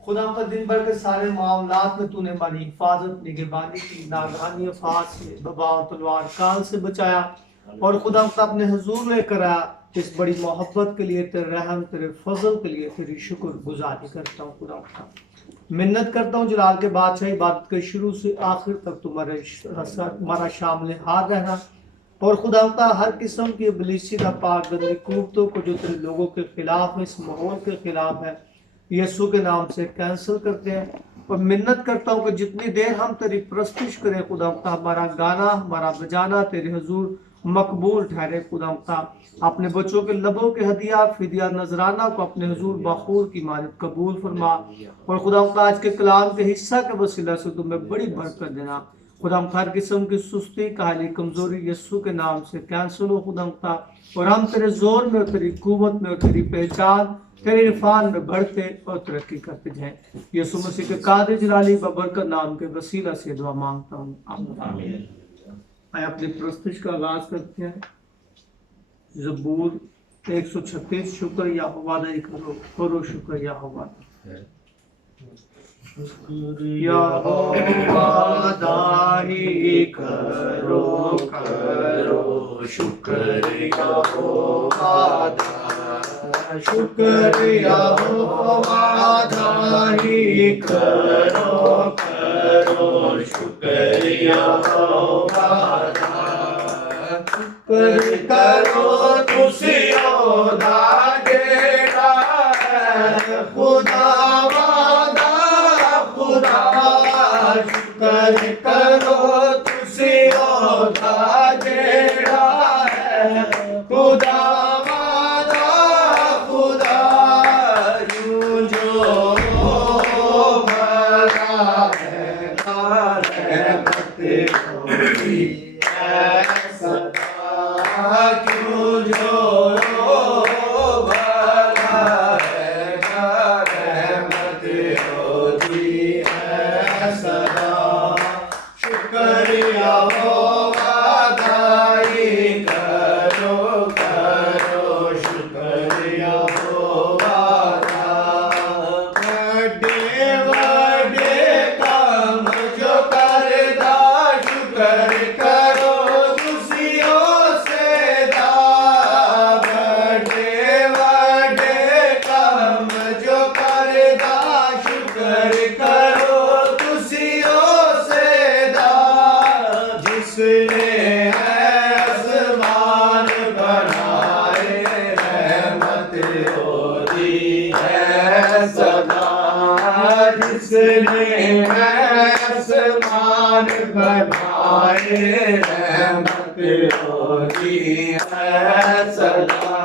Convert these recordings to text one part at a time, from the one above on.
खुदा का दिन भर के सारे मामलात में तूने हमारी हिफाजत निगहबानी की, नागहानी आफात से, बबा और तलवार काल से बचाया और खुदा अपने हुजूर लेकर आया। इस बड़ी मोहब्बत के लिए, तेरे रहम, तेरे फजल के लिए तेरी शुक्र गुजारी करता हूँ। खुदा मिन्नत करता हूँ जलाल के बादशाह, इबादत के शुरू से आखिर तक तुम्हारा शामिल हार रहना और खुदा हर किस्म की इब्लीसी का पाकबंदी कुव्वतों को जो तेरे लोगों के खिलाफ है, इस माहौल के खिलाफ है, यीशु के नाम से कैंसिल करते हैं। और मिन्नत करता हूँ कि जितनी देर हम तेरी प्रस्तुश करें खुदा, हमारा गाना, हमारा बजाना तेरे हुजूर मकबूल ठहरे। खुदा अपने बच्चों के लबों के हदिया फिदिया नजराना को अपने हुजूर बखूर की मानद कबूल फरमा और खुदा आज के कलाम के हिस्सा के वसीला से तुम्हें बड़ी बरकत देना। खुदा हर किस्म की सुस्ती, काहली, कमजोरी यीशु के नाम से कैंसिल हो खुदा, और हम तेरे जोर में और तेरी कुव्वत में और तेरी पहचान, तेरे इरफान में बढ़ते और तरक्की करते जाए। यीशु मसीह के कादिर जलाली बबरकत नाम के वसीला से दुआ मांगता हूँ, आमीन। मैं अपनी प्रस्तुति का आगाज करते हैं। ज़बूर 136, शुक्र यहोवा दा करो, करो शुक्र यहोवा दा। यहोवा दाही करो, करो शुक्र यहोवा दा, शुक्र यहोवा दाही करो, करो शुक्र यहोवा दा। शुक्र करो तुसी ओदा जेड़ा है खुदावा दा, खुदा शुक्र करो तुसी ओदा जेड़ा है खुदावा दा, खुदा यूं जो भला है रहमत होती है सदा, क्यों जो भला है रहमत होती है सदा। शुक्र यहोवा दाई करो, करो शुक्र यहोवा दा। बड़े बड़े काम जो करदा शुक्र करो तुसियों से दा। बड़े बड़े काम जो करदा शुक्र करो तुसियों से दा। जिसने आसमान बनाए रहमत होती है सदा। जिसने आसमान बनाए रहमत होती है सदा।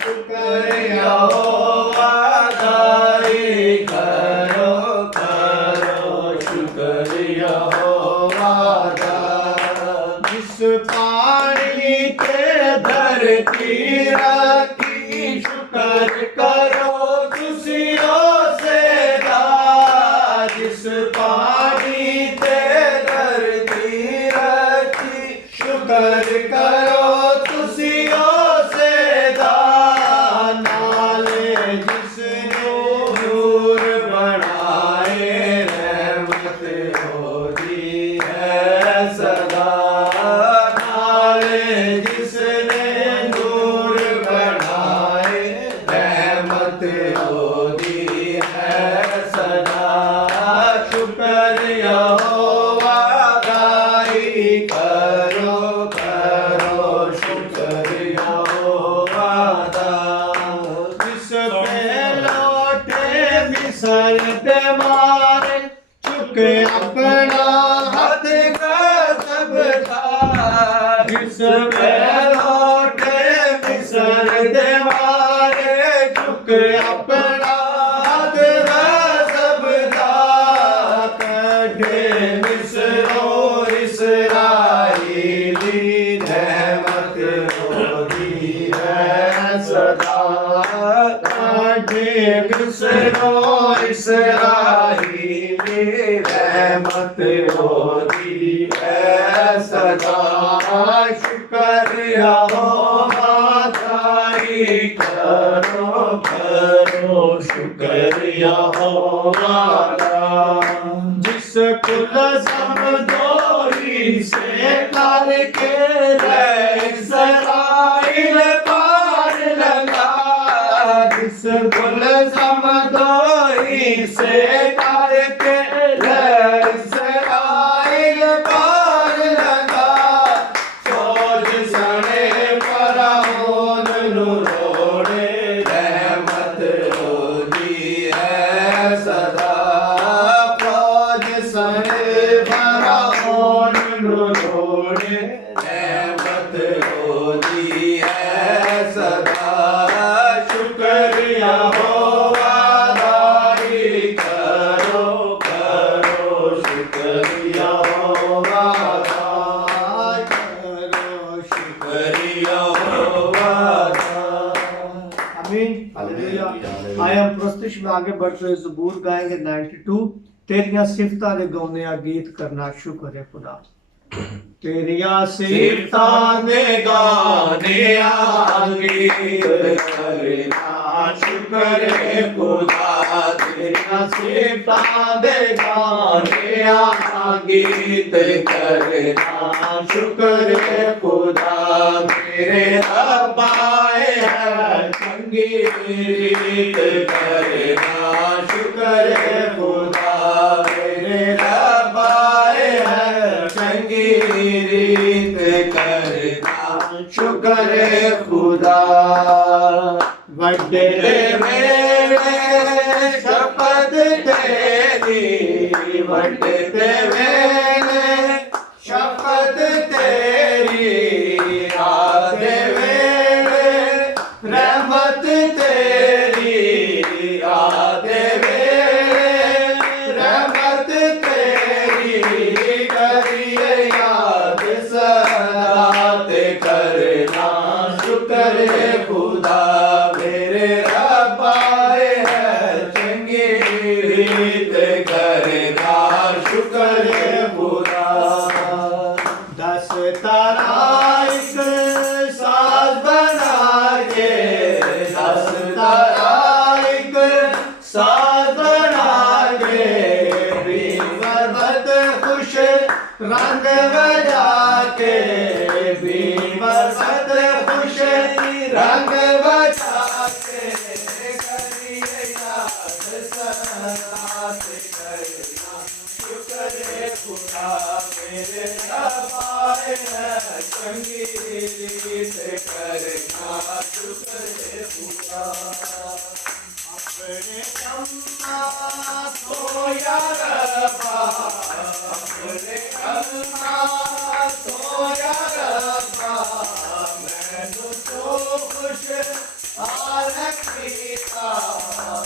शुक्र यहोवा दाई करो, करो शुक्र यहोवा दा। जिस पानी के धरती रखी शुक्र करो तुसियों से दा। जिस पानी के धरती रखी शुक्र करो तुसियों से दा। नाले जिसने नूर बनाए रहमत होती है सदा। नाले जिसने नूर बनाए रहमत होती है सदा। शुक्र यहोवा दाई करो, करो शुक्र यहोवा दा। जिस पे लौटे मिस्र दे मारे चुके अपना हाथ गज़ब दा। जिस पे लौटे मिस्र दे मारे चुके अपना हाथ गज़ब दा। कढ़े मिस्रो इसराइली रहमत होती है सदा। कढ़े मिस्रो इसराइली रहमत होती है सदा। शुक्र यहोवा दाई करो, करो शुक्र शुक्र यहोवा दा। जिस कुल समदोरी से करके इस्राएल पार लगा, जिस कुल समदोरी से करके इस्राएल पार लगा, फौज सने फरौन नु रोड़े, रहमत रोजी है सदा, फौज सने फरौन नु रोड़े, रहमत रोजी है सदा। शुक्र यहोवा दाई करो करो, शुक्र यहोवा दाई करो, शुक्र यहोवा दाई। आमीन हालेलुया। आए हम प्रस्तुति में आगे बढ़ते हुए ज़बूर गाएंगे 92। तेरियां सिफतां दे गौने आ गीत करना शुक्र है खुदा। तेरियां सिफतां दे गाने आ गीत करना शुक्र है खुदा, तेरियां सिफतां दे गाने आ गीत करना शुक्र है खुदा। मेरे रब आए हैं चंगी रीत करना शुक्र है खुदा, मेरे रब आए हैं चंगी रीत करना शुक्र है खुदा। वड्डे मेरे शपथ तेरी, वड्डे मेरे शपथ तेरी, याद मेरे रहमत तेरी, याद मेरे रहमत तेरी, करिए याद सलात करना शुक्र है खुदा। मेरे रब आए हैं चंगी रीत करना शुक्र है खुदा। 10 ताराइक साज बना के, 10 ताराइक साज बना के, बीमरबत खुश रंग बजा के, बीमरबत खुश रंग बजा के, करिए याद सलात करना शुक्र है खुदा। मेरे रब आए हैं चंगी रीत करना शुक्र है खुदा। अपने अम्मा तो या रब्बा, अपने अम्मा तो या रब्बा, मैनू तो खुश हाल कीता,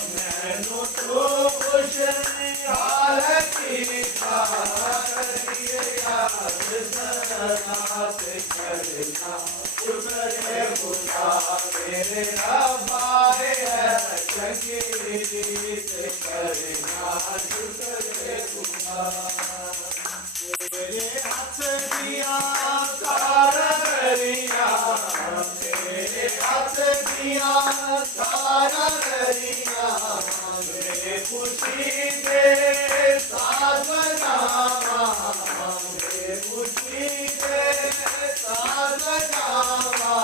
मैनू तो खुश हाल कीता, करिए याद सलात करना शुक्र है खुदा। मेरे रब आए हैं चंगी रीत करना शुक्र है खुदा। तेरे हाथ दिया कारीगरियां, तेरे हाथ दिया कारीगरियां, मेरे खुशी दे साज बनावा, मेरे खुशी दे साज बनावा,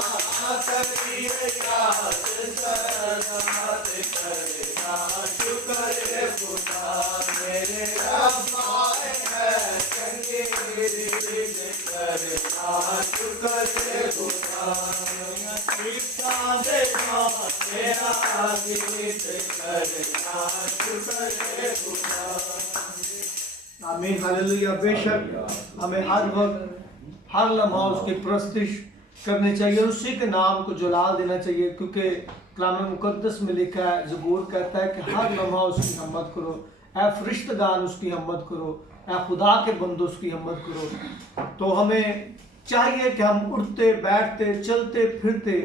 करिए याद सलात करना शुक्र है खुदा। मेरे रब आए हैं चंगी रीत करना शुक्र है खुदा। सिफतां दे गाने आ गीत करना शुक्र है खुदा। आमीन हालेलुया। बेशक हमें हर वक्त हर लम्हा उसकी प्रस्तिश करनी चाहिए, उसी के नाम को जलाल देना चाहिए, क्योंकि कलाम मुकद्दस में लिखा है, ज़बूर कहता है कि हर लम्हा उसकी हिम्मत करो, ऐ फरिश्तगान उसकी हिम्मत करो, ऐ खुदा के बंदो उसकी हिम्मत करो। तो हमें चाहिए कि हम उठते बैठते चलते फिरते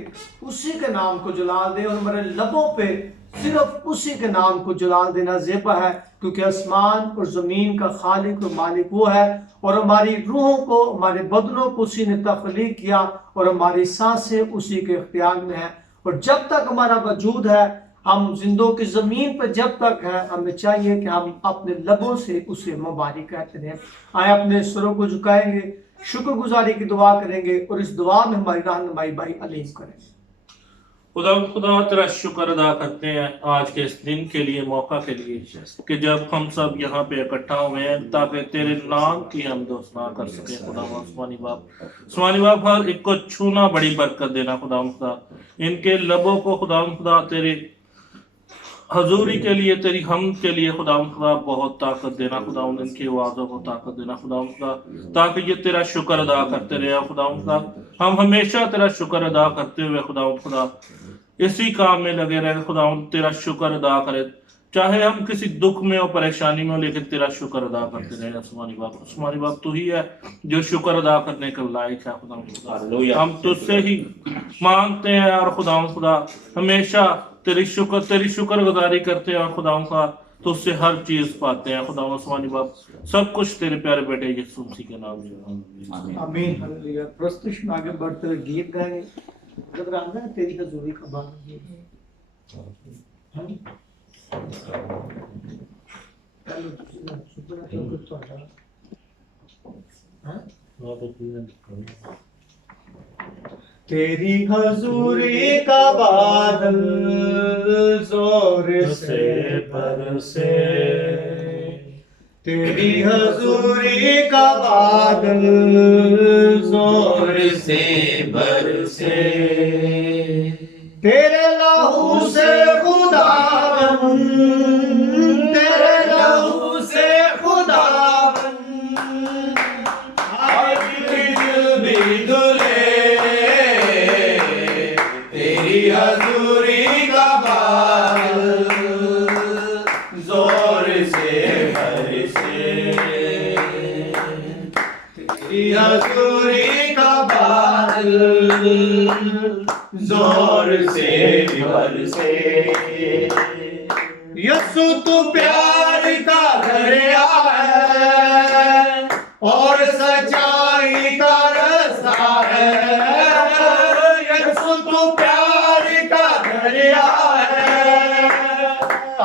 उसी के नाम को जलाल दें, और हमारे लबों पे सिर्फ उसी के नाम को जलाल देना ज़ेबा है, क्योंकि आसमान और ज़मीन का खालिक और मालिक वो है, और हमारी रूहों को हमारे बदनों को उसी ने तख्लीक किया, और हमारी सांसें उसी के इख्तियार में है। और जब तक हमारा वजूद है हम जिंदों की जमीन पर जब तक हैं, हमें चाहिए कि हम अपने लबों से उसे मुबारक कहते रहें। आए अपने सरों को झुकाएंगे, शुक्रगुजारी की दुआ करेंगे और इस दुआ में हमारी रहनुमाई भाई अलीम करेंगे। खुदा खुदा तेरा शुक्र अदा करते हैं आज के इस दिन के लिए, मौका के लिए कि जब हम सब यहाँ पे इकट्ठा हुए हैं ताकि तेरे नाम की हम दोस्तना कर सके। खुदा सुमानी बाप हर एक को छूना बड़ी बरकत देना खुदा खुदा, इनके लबों को खुदा खुदा तेरे हजूरी के लिए, तेरी हम के लिए खुदा खुदा बहुत ताकत देना खुदा, इनकी आवाज़ों को ताकत देना खुदा खुदा, ताकि ये तेरा शुक्र अदा करते रहे खुदा खुदा। हम हमेशा तेरा शुक्र अदा करते हुए खुदा खुदा इसी काम में लगे रहे खुदा, तेरा शुक्र अदा करे, चाहे हम किसी दुख में और परेशानी में हो, लेकिन तेरा शुक्र अदा करते रहे। उस्मानी बाप तू ही है जो शुक्र अदा करने के लायक है खुदा खुदा। हम तुझसे ही मांगते हैं और खुदा खुदा हमेशा तेरी शुक्र गुजारी करते हैं और खुदा खुदा तुझसे हर चीज पाते हैं खुदा। उस्मानी बाप सब कुछ तेरे प्यारे बेटे यीशु मसीह के नाम से आमीन हालेलुया। प्रस्तुत में आगे बढ़ते हुए गीत गाएंगे। जब राजा तेरी हजूरी का बात तेरी हजूरी का बादल जोर से बरसे, तेरी हजूरी का बादल जोर से बरसे, तेरे लहू से खुदावन, तेरे लहू से खुदावन आज दिल भी दुले, तेरी हजूरी का बादल जोर से बरसे, तेरी हजूरी का बादल जोर से बरसे। यीशु तू प्यार का दरिया है और सच्चाई का रास्ता है, यीशु तू प्यार का दरिया है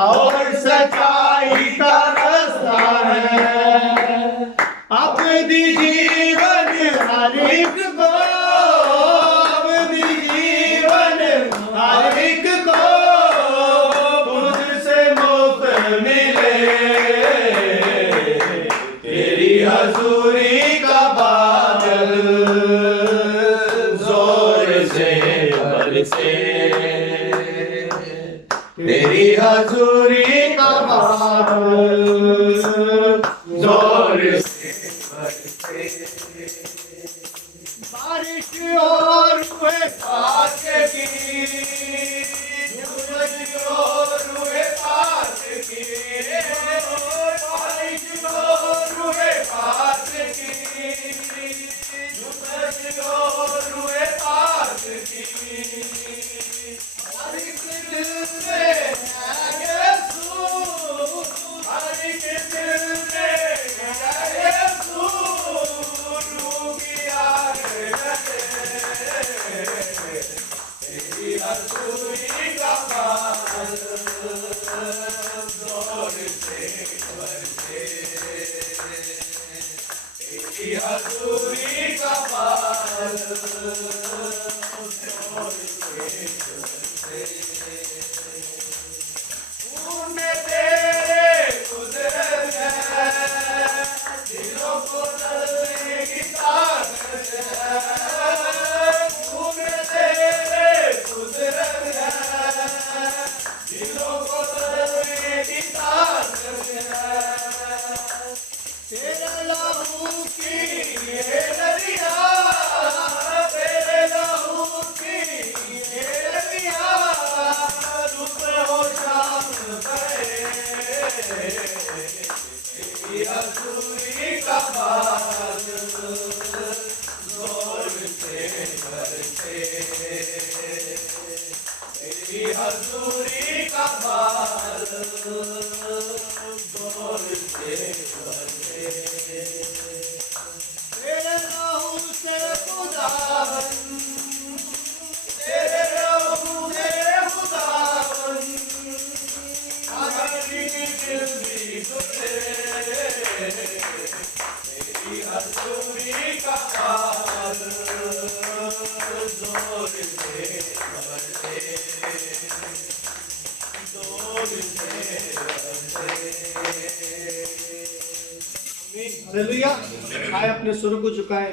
और सच्चाई का रास्ता है। अपनी जीवन हर एक को, अपनी जीवन हर एक को तुझसे मुफ्त मिले, तेरी हजूरी का बादल जोर से बरसे, तेरी हजूरी का बादल जोर से बरसे। बारिश और हुए पास की, सूरज और हुए पास की, बारिश और हुए पास की, सूरज और हुए पास की, हर एक दिल में है यीशु, हर एक दिल में है यीशु, तेरी हजूरी का बादल जोर से बरसे, तेरी हजूरी का बादल जोर से बरसे। उनमें तेरे कुदरत है, दिलों को बदलने की ताकत है, उनमें तेरे कुदरत है, दिलों को बदलने की ताकत है, तेरे लहू की ये नदियाँ, तेरे लहू की ये नदियाँ सुबह हो शाम बहे, तेरी हजूरी का बादल जोर से बरसे, तेरी हजूरी का बादल जोर से बरसे, तेरे लहू से खुदावन, तेरे लहू से खुदावन हालेलुया। आए अपने सुर को झुकाए,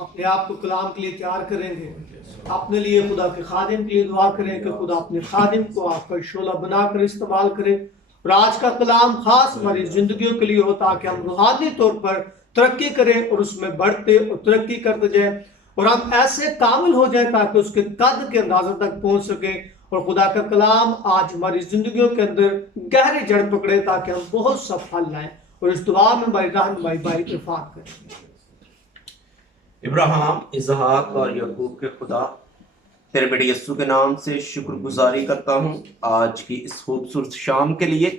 अपने आप को कलाम के लिए तैयार करेंगे। अपने लिए खुदा के खादिम के लिए दुआ करें कि खुदा अपने खादिम को आपका शोला बनाकर इस्तेमाल करे। और आज का कलाम खास हमारी जिंदगियों के लिए हो ताकि हम रूहानी तौर पर तरक्की करें और उसमें बढ़ते और तरक्की करते जाएं और हम ऐसे कामिल हो जाएं ताकि उसके कद के अंदाजे तक पहुंच सके और खुदा का कलाम आज हमारी जिंदगियों के अंदर गहरी जड़ पकड़े ताकि हम बहुत सा फल लाएं और इस दुआ में हमारी रहनुमाई भाई इरफान करें। इब्राहिम, इसहाक और याकूब के खुदा, तेरे बेटे यीशु के नाम से शुक्रगुजारी करता हूँ आज की इस खूबसूरत शाम के लिए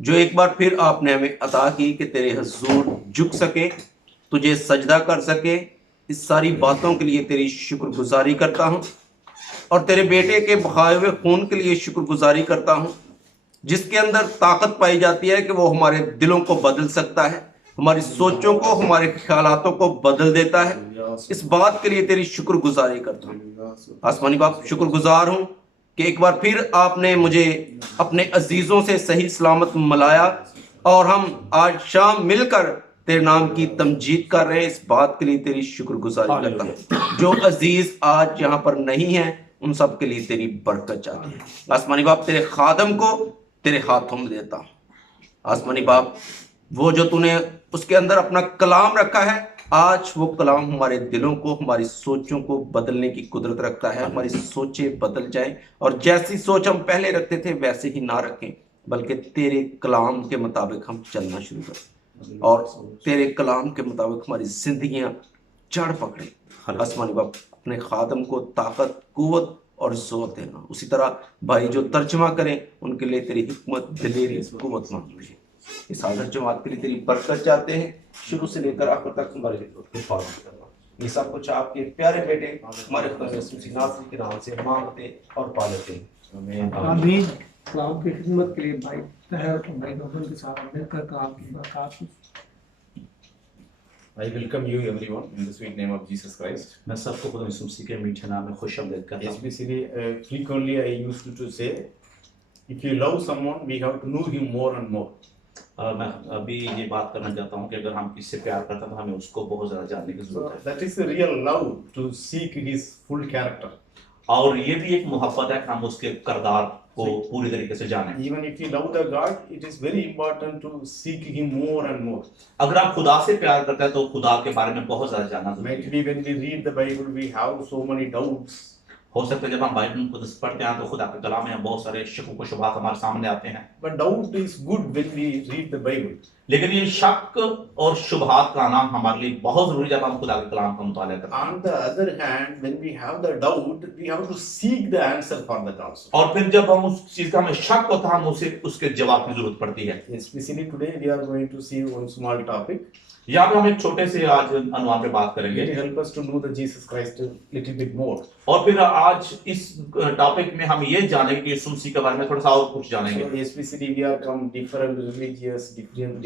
जो एक बार फिर आपने हमें अता की कि तेरे हुजूर झुक सके, तुझे सजदा कर सके। इस सारी बातों के लिए तेरी शुक्रगुजारी करता हूँ और तेरे बेटे के बहाए हुए खून के लिए शुक्रगुजारी करता हूँ जिसके अंदर ताकत पाई जाती है कि वो हमारे दिलों को बदल सकता है, हमारी सोचों को, हमारे ख्यालातों को बदल देता है। इस बात के लिए तेरी शुक्रगुजारी करता हूँ। आसमानी बाप, शुक्रगुजार हूँ कि एक बार फिर आपने मुझे अपने अजीजों से सही सलामत मिलाया और हम आज शाम मिलकर तेरे नाम की तमजीद कर रहे हैं। इस बात के लिए तेरी शुक्रगुजारी करता हूँ। जो अजीज आज यहाँ पर नहीं हैं उन सब के लिए तेरी बरकत चाहती है। आसमानी बाप, तेरे खादम को तेरे हाथों में देता हूँ। आसमानी बाप, वो जो तूने उसके अंदर अपना कलाम रखा है, आज वो कलाम हमारे दिलों को, हमारी सोचों को बदलने की कुदरत रखता है। हमारी सोचें बदल जाएं और जैसी सोच हम पहले रखते थे वैसे ही ना रखें, बल्कि तेरे कलाम के मुताबिक हम चलना शुरू करें और तेरे कलाम के मुताबिक हमारी जिंदगियां जड़ पकड़े। आसमानी बाप, अपने खादम को ताकत, कुव्वत और जोर देना। उसी तरह भाई जो तर्जमा करें उनके लिए तेरी हिकमत, दिलेरी, कुव्वत मांगते हैं। इस आदर जमात के लिए तेरी बरकत चाहते हैं, शुरू से लेकर आखिर तक हमारे हिफाजत करना। ये सब कुछ आपके प्यारे बेटे हमारे खुदा यीशु मसीह नासरी के नाम से मांगते और पा लेते हैं। आमीन। कलाम की खिदमत के लिए भाई तहर और भाई रोहन के साथ मिलकर कलाम की बरकत। I welcome you everyone in the sweet name of Jesus Christ. मैं सबको खुदा यीशु मसीह के मीठे नाम में खुशामदीद करता हूँ। Especially frequently I used to say, if you love someone, we have to know him more and more. मैं अभी ये बात करना चाहता हूँ कि अगर हम किससे प्यार करते हैं तो हमें उसको बहुत ज़्यादा जानने की So जरूरत है। that is the real love, to seek his full character. और ये भी एक मोहब्बत है कि हम उसके किरदार को पूरी तरीके से जानें। Even if you love the God, it is very important to seek him more and more. अगर आप खुदा से प्यार करते हैं तो खुदा के बारे में बहुत ज़्यादा जानना जरूरी है। Maybe when we read the Bible, we have so many doubts. हो सकता है जब हम बाइबल को पढ़ते हैं तो खुदा के कलाम में बहुत सारे शक व शुबहात हमारे सामने आते हैं, But doubt is good when we read the Bible. लेकिन ये शक और शुबहात का नाम हमारे लिए बहुत जरूरी जब हम खुदा के कलाम का मुताला करते हैं। On the other hand, when we have the doubt, we have to seek the answer for that also. और फिर जब हम उस चीज का हमें शक होता है, हम उसे उसके जवाब की जरूरत पड़ती है। Especially today, we are going to see one small topic. यहाँ पे हम एक छोटे से आज अनुवाद पे बात करेंगे It will help us to know the Jesus Christ a little bit more. और फिर आज इस टॉपिक में हम ये जानेंगे कि यीशु मसीह के बारे में थोड़ा सा और कुछ जानेंगे। So especially we are from different religious,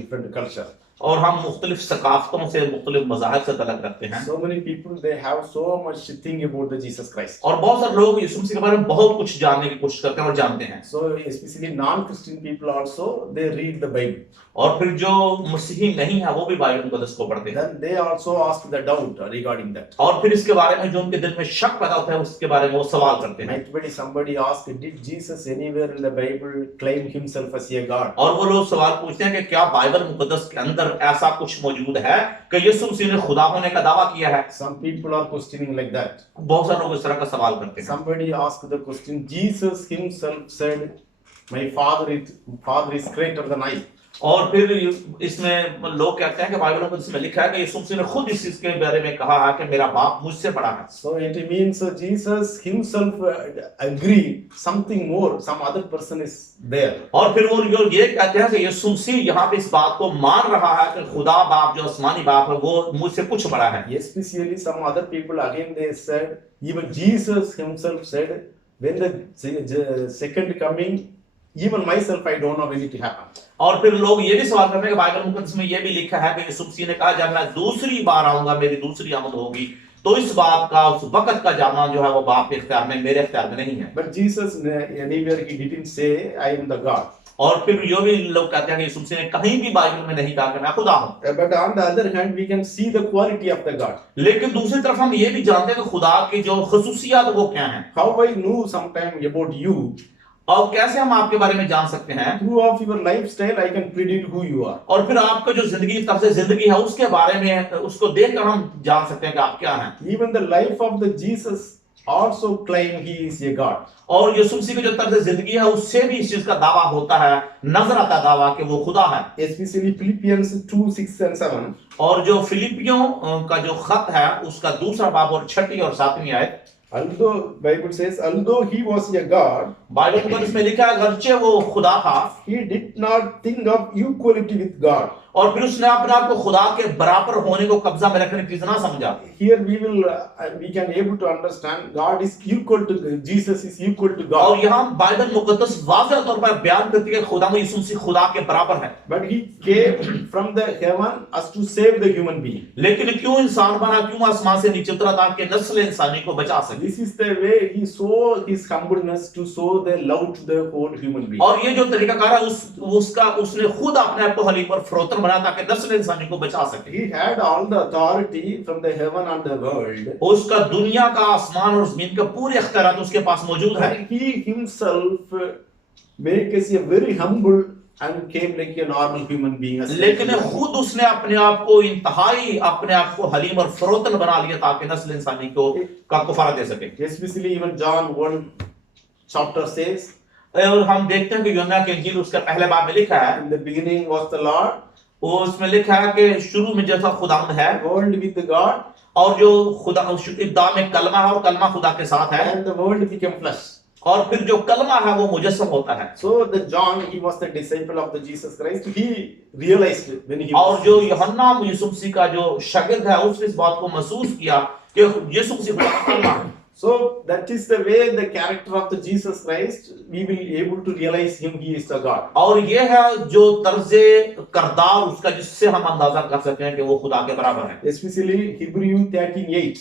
different culture. और हम मुख्तलिफ सकाफतों से, मुख्तलिफ मज़ाहब से तलक रखते हैं। So many people they have so much to think about the Jesus Christ. और बहुत सारे लोग यीशु मसीह के बारे में बहुत कुछ जानने की कोशिश करते हैं और जानते हैं। So especially non-Christian people also they read the Bible. और फिर जो मसीही नहीं है वो भी बाइबल मुकद्दस को पढ़ते हैं। Then they also ask the doubt regarding that. और फिर इसके बारे में जो उनके दिल में शक पैदा होता है उसके बारे में वो सवाल करते हैं। Might be somebody ask, did Jesus anywhere in the Bible claim himself as a God? और वो लोग सवाल पूछते हैं कि क्या बाइबल मुकद्दस के अंदर ऐसा कुछ मौजूद है कि यीशु मसीह ने खुदा होने का दावा किया है? Some people are questioning like that. बहुत सारे लोग इस तरह का सवाल करते हैं। Somebody asked the question, Jesus himself said, my father is greater than I. और फिर इसमें लोग कहते हैं कि बाइबल में लिखा है कि यीशु मसीह ने खुद इस चीज के बारे में कहा है कि मेरा बाप मुझसे बड़ा है। So it means Jesus himself agree something more, some other person is there. और फिर वो ये कहते हैं कि यीशु मसीह यहाँ पे इस बात को मान रहा है कि खुदा बाप जो आसमानी बाप है वो मुझसे कुछ बड़ा है। Especially some other people again they said, even Jesus himself said, when the second coming Even myself, I don't know when it happened. और फिर लोग ये भी सवाल करते हैं कि बाइबल मुकद्दस में ये भी लिखा है कि यीशु मसीह ने कहा जब मैं दूसरी बार आऊंगा, मेरी दूसरी आमद होगी, तो इस बात का, उस वक्त का जानना जो है वो बाप के इख्तियार में, मेरे इख्तियार में नहीं है। But Jesus, anywhere he didn't say, I am the God. और फिर यो भी लोग कहते हैं कि यीशु मसीह ने कहीं भी बाइबल में नहीं कहा कि मैं खुदा हूं। But on the other hand, we can see the quality of the God. लेकिन दूसरी तरफ हम ये भी जानते हैं कि खुदा की जो खसूसियात वो क्या हैं। How I know sometime about you, और कैसे हम आपके बारे में जान सकते हैं? through of your lifestyle, I can predict who you are. और फिर आपका जो जिंदगी, तर्ज जिंदगी है, उसके बारे में, उसको देखकर हम जान सकते हैं कि आप क्या हैं। Even the life of the Jesus also claim he is a God. और यीशु मसीह की जो तर्ज जिंदगी है, उससे भी इस चीज का दावा होता है, नजर आता है दावा कि वो खुदा है। Especially Philippians 2:6-7. और जो फिलिपियों का जो खत है, उसका दूसरा बाब और 6 और 7 आयत, Although Bible says, although he was a God, Bible मुकद्दस में लिखा है अगरचे वो खुदा था, he did not think of equality with God. और फिर उसने अपने आप को खुदा के बराबर होने को कब्जा में रखने की चीज ना समझा। Here we can able to understand God is equal to Jesus is equal to और God. यहाँ बाइबल मुकद्दस वाज़ेह तौर पर बयान करती है खुदा में यीशु मसीह खुदा के बराबर है। But he came from the heaven as to save the human being. लेकिन क्यों इंसान बना, क्यों आसमान से नीचे उतरा ताकि नस्ल इंसानी को बचा सके। This is the way he saw his humbleness to show the love to the whole human being. और ये जो तरीकाकार है उसने खुद अपने आप को हलीम और फरोतन बनाया ताकि नस्ल इंसानी को बचा सके। He had all the authority from the heaven and the world. उसका दुनिया का, आसमान और जमीन का पूरे इख्तियारात उसके पास मौजूद है। And he himself make us a very humble and came like a normal human being. लेकिन खुद उसने अपने आप को इंतहाई, अपने आप को हलीम और फरोतन बना लिया ताकि नस्ल इंसानी को का कफारा दे सके। Especially even John 1 chapter says, और हम देखते हैं कि यूहन्ना की इंजील उसके पहले बाब में लिखा है, in the beginning was the Lord, वो उसमें लिखा है कि शुरू में जैसा खुदावंद है, the world with God, और जो खुदा इब्तिदा में कलमा है और कलमा खुदा के साथ है, and the world became flesh. और फिर जो कलमा है वो मुजस्सम होता है। So the John, he was the disciple of the Jesus Christ. He realized when he और was जो यूहन्ना यीशु मसीह का जो शागिर्द है, उसने इस बात को महसूस किया कि यीशु मसीह खुदा का कलमा है। So that is the way the character of the Jesus Christ, we will be able to realize him, he is the God. और ये है जो तर्जे करदार उसका, जिससे हम अंदाजा कर सकते हैं कि वो खुदा के बराबर है। Especially Hebrew 13:8.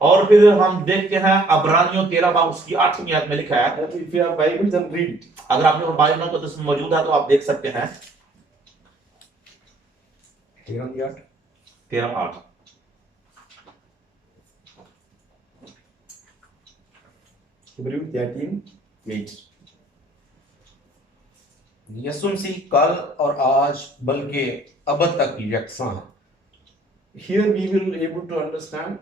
और फिर हम देखते हैं अब्रानियों 13 बाब उसकी 8वीं आयत में लिखा है। If you have Bible, then read it. अगर आपने बाइबल में तो इसमें मौजूद है तो आप देख सकते हैं। 13:8 Hebrew 13:8. यीशु मसीह कल और आज बल्कि अब तक यकसां है। Here we will able to understand,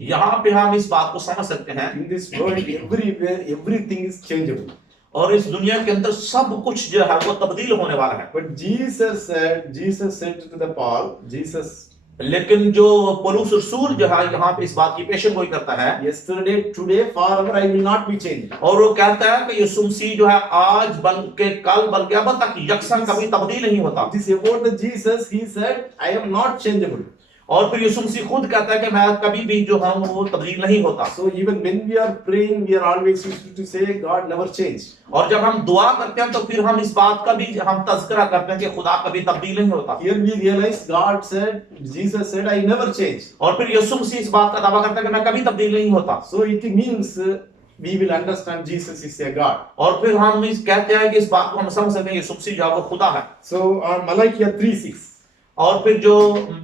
यहाँ पे हम इस बात को समझ सकते हैं, in this world, everywhere, everything is changeable. और इस दुनिया के अंदर सब कुछ जो है वो तब्दील होने वाला है। But Jesus said to the Paul, Jesus, लेकिन जो पौलुस रसूल जो है यहाँ पे इस बात की पेशन गोई करता है, yesterday, today, forever, I will not be changed. और वो कहता है कि यीशु मसीह जो है आज बल्कि कल बल्कि अब तक यकसन कभी तब्दील नहीं होता। It is about the Jesus, he said, I am not changeable. और फिर यीशु मसीह खुद कहता है कि मैं कभी भी जो हूं वो तब्दील नहीं होता। So even when we are praying, we are always used to say, God never change. और जब हम दुआ करते हैं तो फिर हम इस बात का भी हम तज़किरा करते हैं कि खुदा कभी तब्दील नहीं होता। Here we realize God said, Jesus said, I never change. और फिर यीशु मसीह इस बात का दावा करता है कि मैं कभी तब्दील नहीं होता। So it means we will understand Jesus is a God. और फिर हम इस कहते हैं कि इस बात को हम समझ सकते हैं यीशु मसीह जो है वो खुदा है। So Malachi 3:6. और फिर जो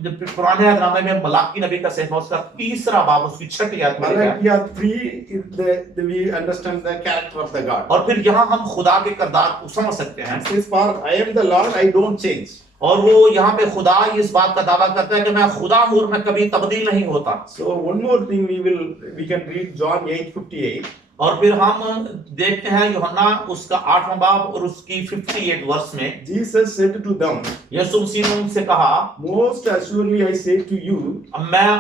पुराने अहदनामे में मलाकी नबी का सहमा उसका 3रा बाब उसकी 6ठी आयत में लिखा है। Malachi 3, we understand the character of the God. और फिर यहाँ हम खुदा के किरदार को समझ सकते हैं। It says, for I am the Lord, I don't change. और वो यहाँ पे खुदा इस बात का दावा करता है कि मैं खुदा हूँ और मैं कभी तब्दील नहीं होता। So one more thing we can read John 8:58. और फिर हम देखते हैं यूहन्ना उसका 8वां बाब और उसकी 58 वर्ष में Jesus said to them, यीशु मसीह ने उनसे कहा, most assuredly I say to you, मैं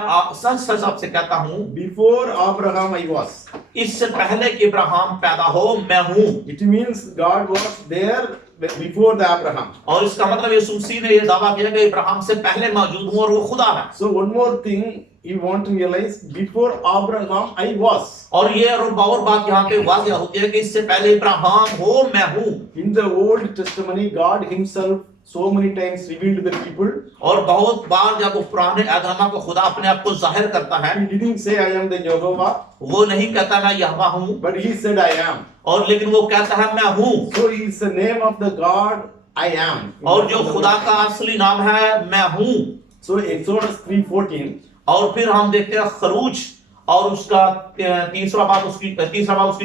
सच सच आपसे कहता हूँ, before Abraham I was. इससे पहले कि अब्राहम पैदा हो मैं हूँ। It means God was there before the Abraham. और इसका मतलब यीशु मसीह ने ये दावा किया कि इब्राहिम से पहले मौजूद हूँ और वो खुदा है। So one more thing you want to realize, before Abraham I was. और ये और बात यहाँ पे वाज़िह होती है कि इससे पहले इब्राहिम हो मैं हूँ। In the Old Testament, God Himself so many times revealed to the people. और बहुत बार जब वो पुराने अहदनामा को खुदा अपने आप को जाहिर करता है, He didn't say I am the Jehovah, वो नहीं कहता मैं यहोवा हूँ, but He said I am. और लेकिन वो कहता है मैं हूँ। So He is the name of the God I am. और जो खुदा का असली नाम है मैं हूँ। So Exodus 3:14. और फिर हम देखते हैं खरूज और उसका तीसरा बात उसकी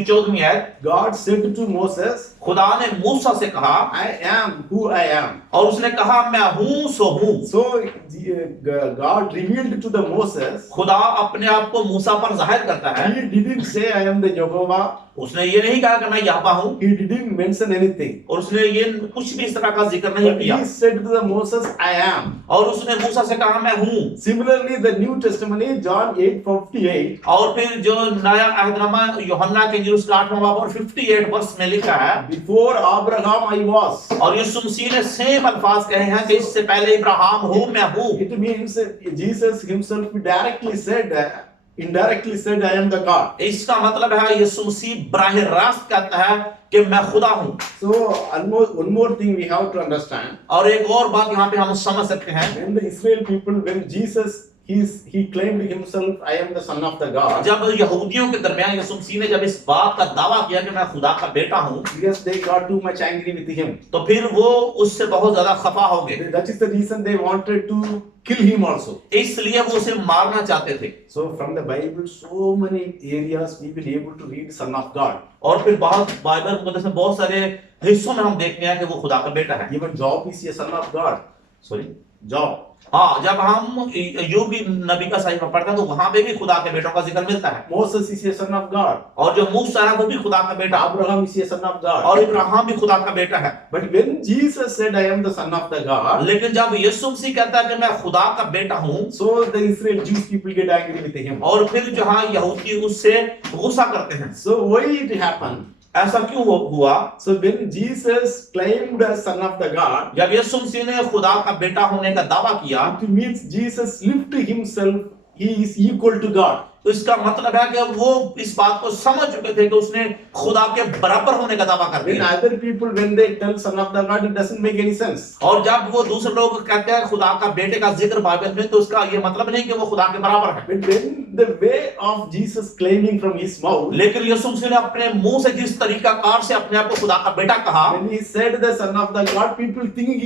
14वीं आयत। God said to Moses, खुदा ने मूसा से कहा I am who I am. और उसने कहा मैं हूँ सो हूँ। So God revealed to the Moses. खुदा अपने आप को मूसा पर जाहिर करता है। He didn't say I am the Jehovah. उसने ये नहीं कहा कि मैं यहोवा हूँ, He didn't mention anything. और उसने ये कुछ भी इस तरह का जिक्र नहीं But किया। He said to the Moses, I am. और उसने मूसा से कहा मैं हूँ। Similarly, the New Testament, John 8:58. और फिर जो नया अहदनामा यूहन्ना के इंजील उसका 8वां बाब और 58 वर्ष में लिखा है, Before Abraham I was. और यीशु मसीह ने सेम अल्फाज कहे हैं कि इससे पहले इब्राहिम हूँ मैं हूँ। It means Jesus Himself directly said, indirectly said, I am the God. इसका मतलब है यीशु मसीह बराह रास्त कहता है कि मैं खुदा हूँ। So one more thing we have to understand. और एक और बात यहाँ पे हम समझ सकते हैं, When the Israel people, when Jesus he claimed himself, I am the son of the God. जब यहूदियों के दरमियान यीशु मसीह ने जब इस बात का दावा किया कि मैं खुदा का बेटा हूँ, Yes, they got too much angry with him. तो फिर वो उससे बहुत ज्यादा खफा हो गए। That is the reason they wanted to kill him also. इसलिए वो उसे मारना चाहते थे। So from the Bible, so many areas we will able to read Son of God. और फिर बहुत बाइबल मुकद्दस में बहुत सारे हिस्सों में हम देखते हैं कि वो खुदा का बेटा है। Even Job is a son of God. Sorry, Job. हाँ, जब हम यूब नबी का सही में पढ़ते हैं तो वहां पे भी खुदा के बेटों का जिक्र मिलता है। Moses is a son of God. और जो मूसा है वो भी खुदा का बेटा, Abraham is a son of God. और इब्राहिम भी खुदा का बेटा है। But when Jesus said, I am the son of the God, लेकिन जब यीशु मसीह कहता है कि मैं खुदा का बेटा हूँ, so the Israel Jewish people get angry with him. और फिर जहाँ यहूदी उससे गुस्सा करते हैं। So why it happened? ऐसा क्यों हुआ? So when Jesus claimed as son of the God, जब यीशु मसीह ने खुदा का बेटा होने का दावा किया, it means Jesus lifted himself, he is equal to God. तो इसका मतलब है कि वो इस बात को समझ चुके थे कि उसने खुदा के बराबर होने का दावा कर When दिया। other people, when they tell son of the God, it doesn't make any sense. और जब वो दूसरे लोग कहते हैं खुदा का बेटे का जिक्र बाइबल में, तो उसका ये मतलब नहीं कि वो खुदा के बराबर है। But when the way of Jesus claiming from his mouth, लेकिन यीशु मसीह ने अपने मुंह से जिस तरीकाकार से अपने आप को खुदा का बेटा कहा, when he said the son of the God, people think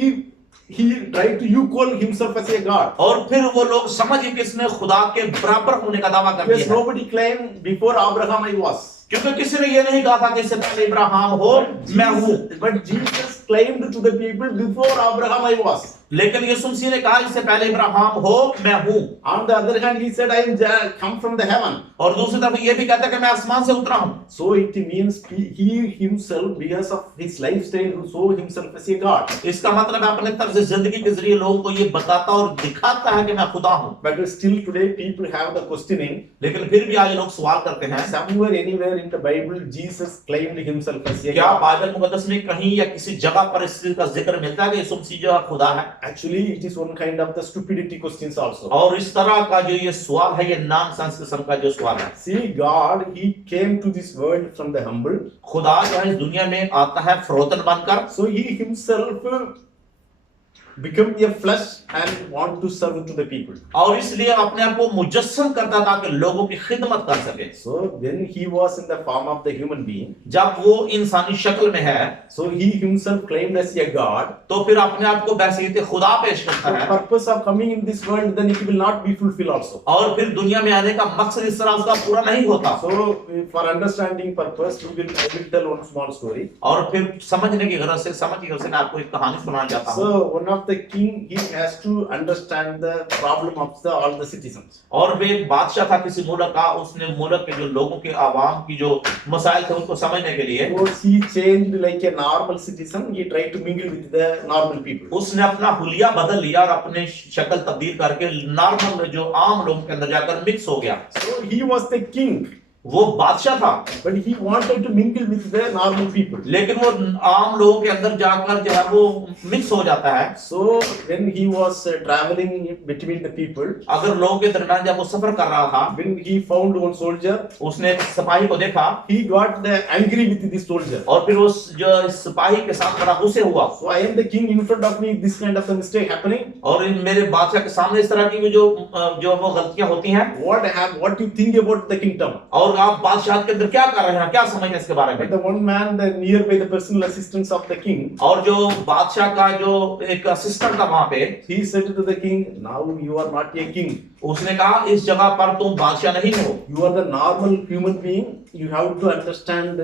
he tried to equal himself as a God. और फिर वो लोग समझ गए कि इसने खुदा के बराबर होने का दावा कर Yes, दिया है। nobody claimed before Abraham I was. क्योंकि किसी ने ये नहीं कहा था कि इससे पहले इब्राहिम हो मैं हूँ, But Jesus claimed to the people before Abraham I was. लेकिन यीशु मसीह ने कहा इससे पहले इब्राहिम हो मैं हूँ। On the other hand, he said, I am come from the heaven. और दूसरी तरफ ये भी कहता है कि मैं आसमान से उतरा हूँ। So it means he himself, because of his lifestyle, saw himself as a God. इसका मतलब है अपने तर्ज जिंदगी के जरिए लोगों को ये बताता और दिखाता है कि मैं खुदा हूँ। But still today people have the questioning. लेकिन फिर भी आज लोग सवाल करते हैं, Somewhere, anywhere in the Bible, Jesus claimed himself as a क्या God. बाइबल मुकद्दस में कहीं या किसी जगह पर इस चीज का जिक्र मिलता है कि यीशु मसीह जो है खुदा है? Actually, it is one kind of the stupidity questions also. और इस तरह का जो ये सवाल है, ये नॉनसेंस किस्म का जो सवाल है। See, God, he came to this world from the humble. खुदा जो है इस दुनिया में आता है फरोतन बनकर, So he himself become a flesh and want to serve to the people. और इसलिए अपने आप को मुजस्सम करता था कि लोगों की खिदमत कर सके। So when he was in the form of the human being, जब वो इंसानी शक्ल में है, so he himself claimed as a God. तो फिर अपने आप को बहसीयत खुदा पेश करता The है। purpose of coming in this world, then it will not be fulfilled also. और फिर दुनिया में आने का मकसद इस तरह उसका पूरा नहीं होता। So for understanding purpose, I will tell one small story. और फिर समझने की गरज से मैं आपको एक कहानी सुनाना चाहता हूँ। So one of the king, he has to understand the problem of all the citizens. और वे एक बादशाह था किसी मुल्क का, उसने मुल्क के जो लोगों के आवाम की जो मसाइल थे उसको समझने के लिए So he changed like a normal citizen. He tried to mingle with the normal people. उसने अपना हुलिया बदल लिया और अपने शक्ल तब्दील करके नॉर्मल जो आम लोगों के अंदर जाकर मिक्स हो गया। So he was the king. वो बादशाह था, but he wanted to mingle with the normal people. लेकिन वो आम लोगों के अंदर जाकर जो है वो मिक्स हो जाता है। So when he was traveling between the people, अगर लोगों के दरमियान जब वो सफर कर रहा था, when he found one soldier, उसने एक सिपाही को देखा he got angry with this soldier. और फिर उस जो सिपाही के साथ बड़ा गुस्से हुआ, So I am the king, in front of me this kind of a mistake happening. और मेरे बादशाह के सामने इस तरह की जो वो गलतियां होती हैं, What you think about the kingdom? और आप बादशाह के अंदर क्या कर रहे हैं, क्या समझते हैं इसके बारे But में? the one man, the nearby the personal assistants of the king, और जो बादशाह का जो एक असिस्टेंट था वहां पे, he said to the king, now you are not a king. उसने कहा इस जगह पर तुम बादशाह नहीं हो, You are the normal human being. You have to understand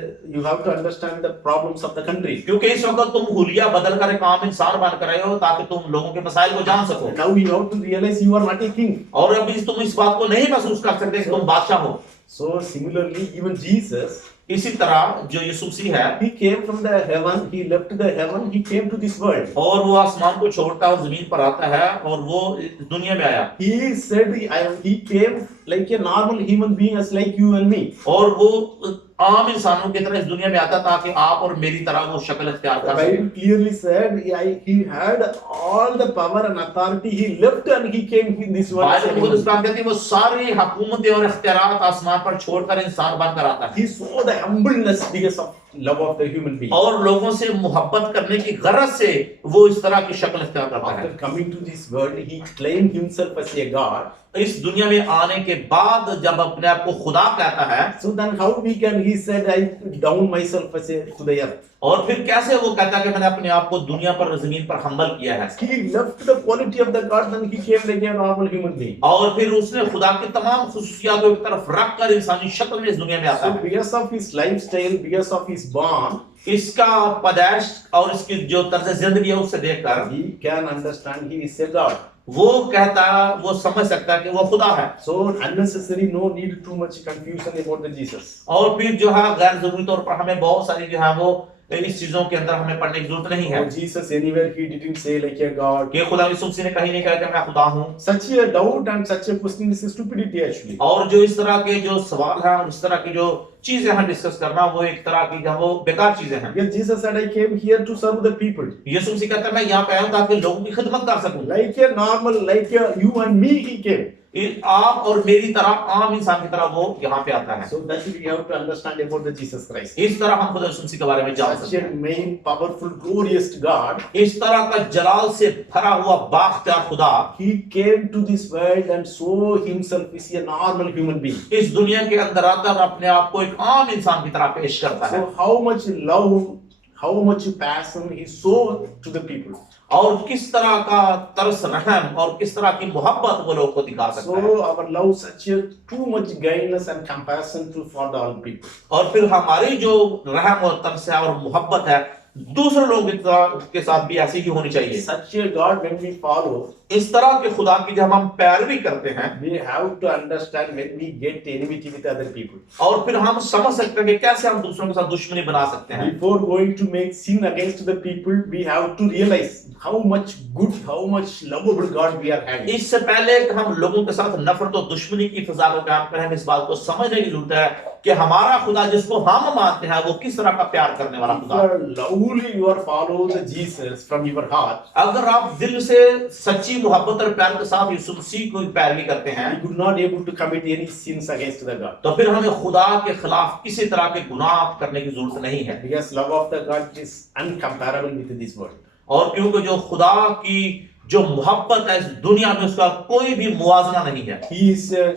the problems of the country. क्योंकि इस वक्त तुम हुलिया बदल कर एक आम इंसान बन कर आए हो ताकि तुम लोगों के मसाइल को जान सको, Now you have to realize you are not a king. और अभी तुम इस बात को नहीं महसूस कर सकते कि तुम बादशाह हो। So similarly, even Jesus, इसी तरह जो यीशु मसीह है, he came from the heaven. He left the heaven. He came to this world. और वो आसमान को छोड़ता और जमीन पर आता है और वो इस दुनिया में आया, He said, he came like a normal human being, as like you and me. और वो आम इंसानों की तरह इस दुनिया में आता ताकि आप और मेरी तरह वो शक्ल इख्तियार The कर सके। Bible clearly said he had all the power and authority. He left and he came in this world. as a Bible human में इस being. बात कहती है वो सारी हुकूमतें और इख्तियारात आसमान पर छोड़कर इंसान बनकर आता है He saw the humbleness because of love of the human being. और लोगों से मोहब्बत करने की गरज से वो इस तरह की शक्ल इख्तियार करता है। After coming to this world, he claimed himself as a God. इस दुनिया में आने के बाद जब अपने आप को खुदा कहता है, So then how we can, he said, I down myself as to the earth. और फिर कैसे वो कहता है कि मैंने अपने आप को दुनिया पर जमीन पर हम्बल किया है, He left the quality of the God and he came like a normal human being. और फिर उसने खुदा की तमाम खुसूसियात को एक तरफ रख कर इंसानी शक्ल में इस दुनिया में आता So है। because of his lifestyle, because of his born, इसका पैदाइश और इसकी जो तर्ज जिंदगी है उससे देखकर he can understand he is a God. वो कहता, वो समझ सकता है कि वो खुदा है। So unnecessary, no need too much confusion about the Jesus. और फिर जो है गैर जरूरी तौर पर हमें बहुत सारी जो है वो इस चीजों के अंदर हमें पढ़ने की जरूरत नहीं है Oh, Jesus anywhere he didn't say like a God. कि खुदा यीशु मसीह ने कहीं नहीं कहा कि मैं खुदा हूँ। Such a doubt and such a question is stupidity actually. और जो इस तरह के जो सवाल है और इस तरह की जो चीजें हम डिस्कस करना, वो एक तरह की जो वो बेकार चीजें हैं। Because Jesus said, I came here to serve the people. यीशु मसीह कहता है मैं यहाँ पे आया हूँ ताकि लोगों की खिदमत कर सकूं। Like a normal, like a you and me he came. आप और मेरी तरह आम इंसान की तरह वो यहाँ पे आता है। So that we have to understand about the Jesus Christ. इस तरह हम खुदा यीशु मसीह के बारे में जान Such सकते a हैं। main, powerful, glorious God. इस तरह का जलाल से भरा हुआ बाख्तियार खुदा He came to this world and saw himself as a normal human being. इस दुनिया के अंदर आकर अपने आप को एक आम इंसान की तरह पेश करता है, So how much love, how much passion he showed to the people. और किस तरह का तरस रहम और किस तरह की मोहब्बत वो लोग को दिखा सकता है। So our love such a too much kindness and compassion to for the all people. और फिर हमारी जो रहम और तरस है और मोहब्बत है दूसरे लोगों के साथ भी ऐसी ही होनी चाहिए। Such a God when we follow, इस तरह के खुदा की जब हम पैरवी करते हैं, we have to understand when we get enmity with other people. और फिर हम समझ सकते हैं कि कैसे हम दूसरों के साथ दुश्मनी बना सकते हैं। Before going to make sin against the people, we have to realize how much good, how much lovable God we are having. इससे पहले कि हम लोगों के साथ नफरत और दुश्मनी की फिजा को कायम करें, हमें इस बात को समझने की जरूरत है कि हमारा खुदा जिसको हम मानते हैं वो किस तरह का प्यार करने वाला If you खुदा। are lovely, you are follow the Jesus from your heart. अगर आप दिल से सच्ची मोहब्बत और प्यार के साथ यीशु मसीह की पैरवी करते हैं, We could not able to commit any sins against the God. तो फिर हमें खुदा के खिलाफ किसी तरह के गुनाह करने की जरूरत नहीं है। Because love of the God is uncomparable with this world. और क्योंकि जो खुदा की जो मोहब्बत है इस दुनिया में उसका कोई भी मुआवजा नहीं है। He is a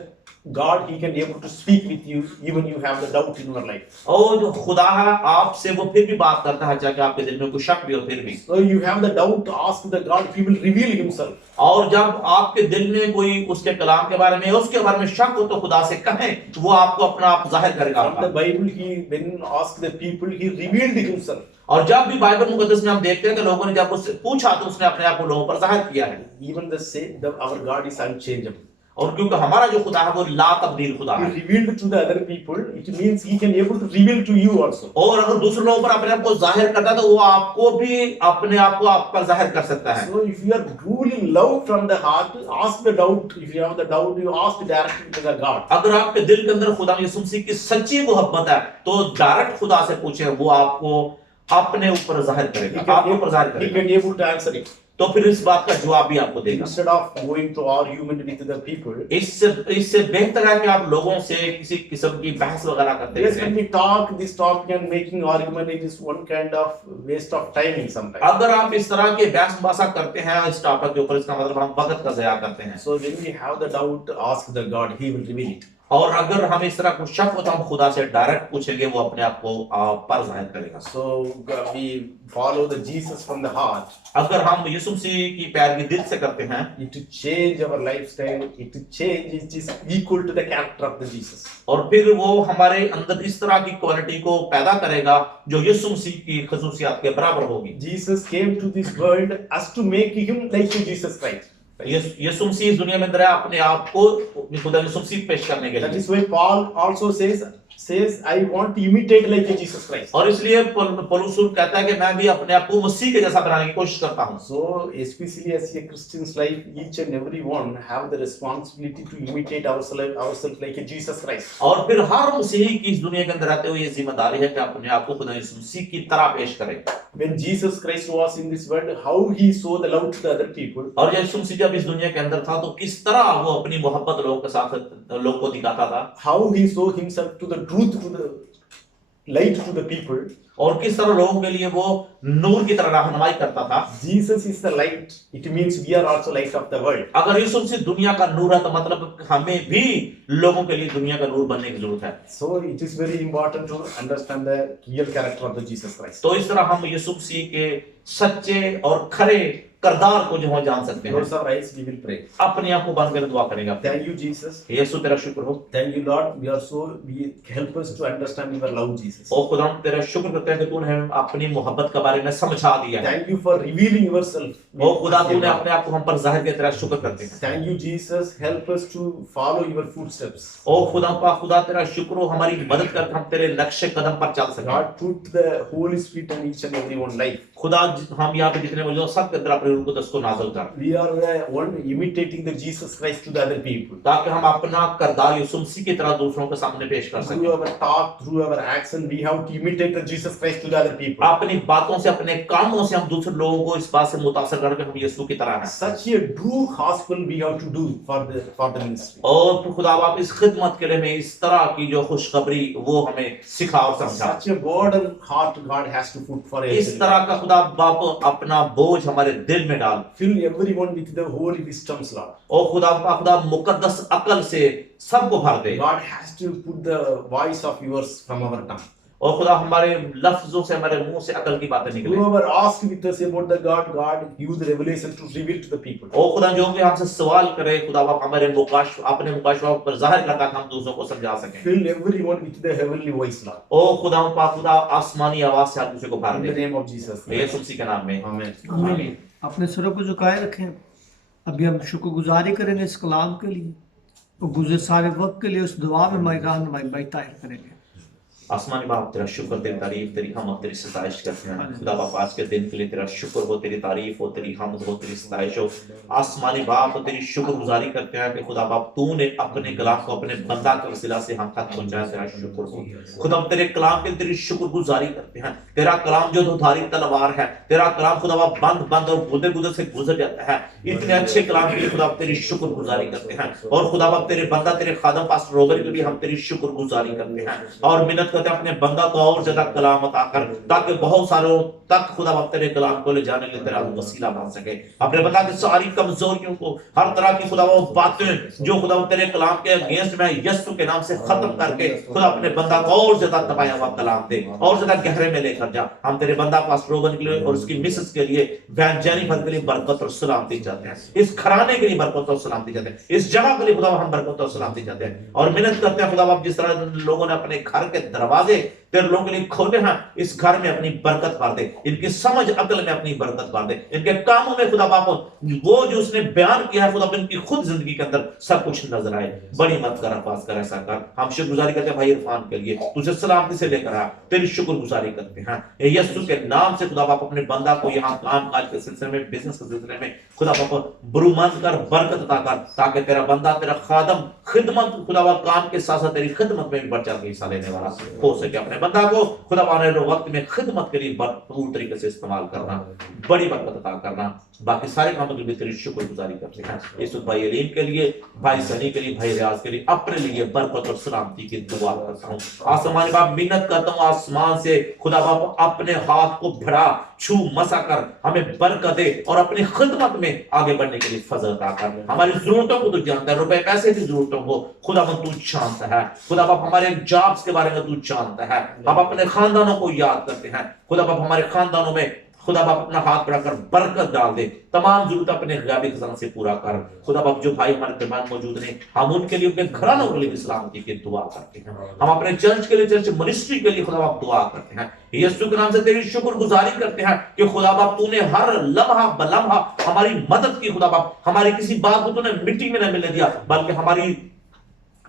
God, he can able to speak with you even you have the doubt in your life. और जो खुदा है आपसे वो फिर भी बात करता है, चाहे आपके दिल में कोई शक भी हो फिर भी। So you have the doubt, ask the God, he will reveal himself. और जब आपके दिल में कोई उसके कलाम के बारे में उसके बारे में शक हो तो खुदा से कहें, वो आपको अपना आप जाहिर करेगा। From the Bible, he when asked the people, he revealed himself. और जब भी बाइबल मुकद्दस में हम देखते हैं कि लोगों ने जब उससे पूछा तो उसने अपने आप को लोगों पर जाहिर किया है। Even the same, our God is unchangeable. और क्योंकि हमारा जो खुदा है वो ला तब्दील खुदा He है, revealed to the other people. It means He can able to reveal to you also. और अगर दूसरे लोगों पर अपने आप को जाहिर करता है तो वो आपको भी अपने आप को आप पर जाहिर कर सकता है। So if you are truly love from the heart, ask the doubt. If you have the doubt, you ask directly to the God. अगर आपके दिल के अंदर खुदा यीशु मसीह की सच्ची मोहब्बत है तो डायरेक्ट खुदा से पूछें, वो आपको अपने ऊपर जाहिर He करेगा, can, आपके ऊपर जाहिर he करेगा, can able to answer it. तो फिर इस बात का जवाब भी आपको देगा। Instead of going to argument with the people, इससे बेहतर है कि आप लोगों से किसी किस्म की बहस वगैरह करते yes, when हैं। we talk this topic and making argument, it is one kind of waste of timing sometimes. अगर आप इस तरह के बहस मुबासा करते हैं इस टॉपिक के ऊपर, इसका मतलब हम वक्त का ज़या करते हैं। So when we have the doubt, ask the God, He will reveal it. और अगर हम इस तरह कुछ शक हो तो हम खुदा से डायरेक्ट पूछेंगे, वो अपने आप को आप पर जाहिर करेगा। So we follow the Jesus from the heart. अगर हम यीशु मसीह की पैरवी दिल से करते हैं It will change our lifestyle. It will change. It is equal to the character of the Jesus. और फिर वो हमारे अंदर इस तरह की क्वालिटी को पैदा करेगा जो यीशु मसीह की खसूसियात के बराबर होगी। Jesus came to this world as to make Him like Jesus Christ. यीशु मसीह इस दुनिया में अंदर है अपने आप को खुदा यीशु मसीह पेश करने के That लिए। is why Paul also says I want to imitate like Jesus Christ. और इसलिए पौलुस कहता है कि मैं भी अपने आप को मसीह के जैसा बनाने की कोशिश करता हूँ। So especially as a Christian's life, each and every one have the responsibility to imitate ourselves like a Jesus Christ. और फिर हर मसीही की इस दुनिया के अंदर रहते हुए ये जिम्मेदारी है कि अपने आप को खुदा यीशु मसीह की तरह पेश करें। When Jesus Christ was in this world, how He showed the love to the other people. और यीशु मसीह जब इस दुनिया के अंदर था तो किस तरह वो अपनी मोहब्बत लोगों के साथ लोगों को दिखाता था, How He showed Himself to the truth, to the light to the people. और किस तरह लोगों के लिए वो नूर की तरह रहनुमाई करता था। Jesus is the light. It means we are also light of the world. अगर यीशु मसीह दुनिया का नूर है तो मतलब हमें भी लोगों के लिए दुनिया का नूर बनने की जरूरत है। So it is very important to understand the real character of the Jesus Christ. तो इस तरह हम यीशु मसीह के सच्चे और खरे करदार को जो हम जान सकते हैं। Close our eyes, we will pray. अपने आप को बंद कर दुआ करेंगे। Thank you, Jesus. यीशु तेरा शुक्र हो। Thank you, Lord. We help us to understand your love, Jesus. ओ खुदा हम तेरा शुक्र करते हैं कि तूने हमें अपनी मोहब्बत के बारे में समझा दिया है। Thank you for revealing yourself. ओ खुदा तूने अपने आप को हम पर जाहिर किया, तेरा शुक्र करते हैं। Thank you, Jesus. Help us to follow your footsteps. ओ खुदा तेरा शुक्र हो, हमारी मदद कर हम तेरे नक्शे कदम पर चल सकें। God, put the Holy Spirit in each and every one life. खुदा हम यहाँ पे जितने मौजूद हैं सब के अंदर अपने रूह को दस को नाज़िल कर, We are the one imitating the Jesus Christ to the other people. ताकि हम अपना करदार यीशु मसीह की तरह दूसरों के सामने पेश कर Through सकें। our talk, through our action, we have to imitate the Jesus Christ to the other people. अपनी बातों से अपने कामों से हम दूसरे लोगों को इस बात से मुतासर करके हम यीशु की तरह हैं। Such a true gospel we have to do for the ministry. और फिर खुदा आप इस खिदमत के लिए हमें इस तरह की जो खुशखबरी वो हमें सिखा और समझा। Such a burden heart God has to put for इस everyone. तरह का खुदा बाप अपना बोझ हमारे दिल में डाल। Fill everyone with the holy wisdoms, Lord. और खुदा मुकद्दस अकल से सबको भर दे। God has to put the voice of yours from our tongue. और खुदा हमारे लफ्जों से हमारे मुंह से अकल की बातें निकले। Whoever asks with us about the God use the revelation to reveal to the people. और खुदा जो भी हमसे सवाल करे खुदा आप हमारे अपने मुकाशवा पर जाहिर करता कि हम दूसरों को समझा सकें। Fill everyone with the heavenly voice, Lord. और खुदा आसमानी आवाज से हर दूसरे को भर In the they. name of Jesus. यीशु मसीह के नाम में Amen. आमीन। अपने सरों को झुकाए रखें। अभी हम शुक्रगुजारी करेंगे इस कलाम के लिए और गुज़रे सारे वक्त के लिए उस दुआ में हमारी रहनुमाई भाई ताहिर करेंगे। आसमानी बाप तेरा शुक्र, तेरी तारीफ, तेरी हमद, तेरी सताइश करते हैं। खुदा बाप आज के दिन के लिए तेरा शुक्र हो, तेरी तारीफ हो, तेरी हमद हो, तेरी सताइश हो। आसमानी बाप तेरी शुक्रगुजारी करते हैं कि खुदा बाप तूने अपने कलाम को अपने बंदा के वसीला से हम तक पहुंचाया, तेरा शुक्र हो। खुदा हम तेरे कलाम के तेरी शुक्रगुजारी करते हैं। तेरा कलाम जो धारी तलवार है, तेरा कलाम खुदा बाप बंद और गुदर से गुजर जाता है। इतने अच्छे कलाम के लिए खुदा तेरी शुक्रगुजारी करते हैं। और खुदा बाप तेरे बंदा तेरे खादम पास्टर रोबर के लिए हम तेरी शुक्रगुजारी करते हैं और मिन्नत करते हैं अपने बंदा को और ज्यादा कलाम अता कर, ताकि बहुत सारों तक खुदा बाप तेरे कलाम को ले जाने के लिए तेरा वसीला बन सके। अपने बंदा की सारी कमजोरियों को, हर तरह की खुदा वो बातें जो खुदा तेरे कलाम के अगेंस्ट में यीशु के नाम से खत्म करके खुदा अपने बंदा को और ज्यादा दबाया हुआ कलाम दे और ज्यादा गहरे में लेकर जा। हम तेरे बंदा पास्टर रोबन के लिए और उसकी मिसेस के लिए वैन जेनिफर के लिए बरकत और सलामती चाहते हैं। इस घराने के लिए बरकत और सलामती चाहते हैं। इस जगह के लिए खुदा हम बरकत और सलामती चाहते हैं और मिन्नत करते हैं खुदा बाप जिस तरह लोगों ने अपने घर के दरवाजे तेरे लोगों के लिए खोले हैं, इस घर में अपनी बरकत भर दे, इनकी समझ अकल में अपनी बरकत भर दे, इनके कामों में खुदा बाप वो जो उसने बयान किया है खुदा इनकी खुद जिंदगी के अंदर सब कुछ नजर आए। बड़ी मत कर अब्बास कर, ऐसा कर। हम शुक्रगुजारी करते हैं भाई इरफान के लिए, तुझे सलामती से लेकर आया, तेरी शुक्रगुजारी करते हैं यीशु के नाम से। खुदा बाप अपने बंदा को यहाँ काम काज के सिलसिले में, बिजनेस के सिलसिले में खुदा बाप बुरुमंद कर, बरकत अता कर, ताकि तेरा बंदा, तेरा खादम खिदमत खुदा बाप काम के साथ साथ तेरी खिदमत में भी बढ़ चढ़ के हिस्सा लेने वाला हो सके। अपने बंदा को खुदा आने वाले वक्त में खिदमत के लिए भरपूर तरीके से इस्तेमाल करना, बड़ी बरकत अता करना। बाकी सारे कामों के लिए तेरी शुक्रगुजारी करते हैं। इस भाई अलीम के लिए, भाई सनी के लिए, भाई रियाज के लिए, अपने लिए बरकत और सलामती की दुआ करता हूँ। आसमान बाप मिन्नत करता हूँ आसमान से खुदा बाप अपने हाथ को बढ़ा, छू मसा कर हमें बरकत दे और अपनी खिदमत में आगे बढ़ने के लिए फजल अता कर। हमारी जरूरतों को तू जानता है, रुपए पैसे की जरूरतों को खुदा तू जानता है। खुदा बाप हमारे जॉब्स के बारे में तू जानता है। हम अपने खानदानों को याद करते हैं खुदा बाप, हमारे खानदानों में खुदा बाप अपना हाथ बढ़ाकर बरकत डाल दे, तमाम जरूरत अपने गैबी खजाना से पूरा कर। खुदा बाप जो भाई हमारे मेहमान मौजूद हैं, हम उनके लिए, उनके घरानों के लिए भी सलामती की दुआ करते हैं। हम अपने चर्च के लिए, चर्च मिनिस्ट्री के लिए खुदा बाप दुआ करते हैं। यीशु के नाम से तेरी शुक्रगुजारी करते हैं कि खुदा बाप तूने हर लम्हा बलम्हा हमारी मदद की। खुदा बाप हमारी किसी बात को तूने मिट्टी में न मिलने दिया, बल्कि हमारी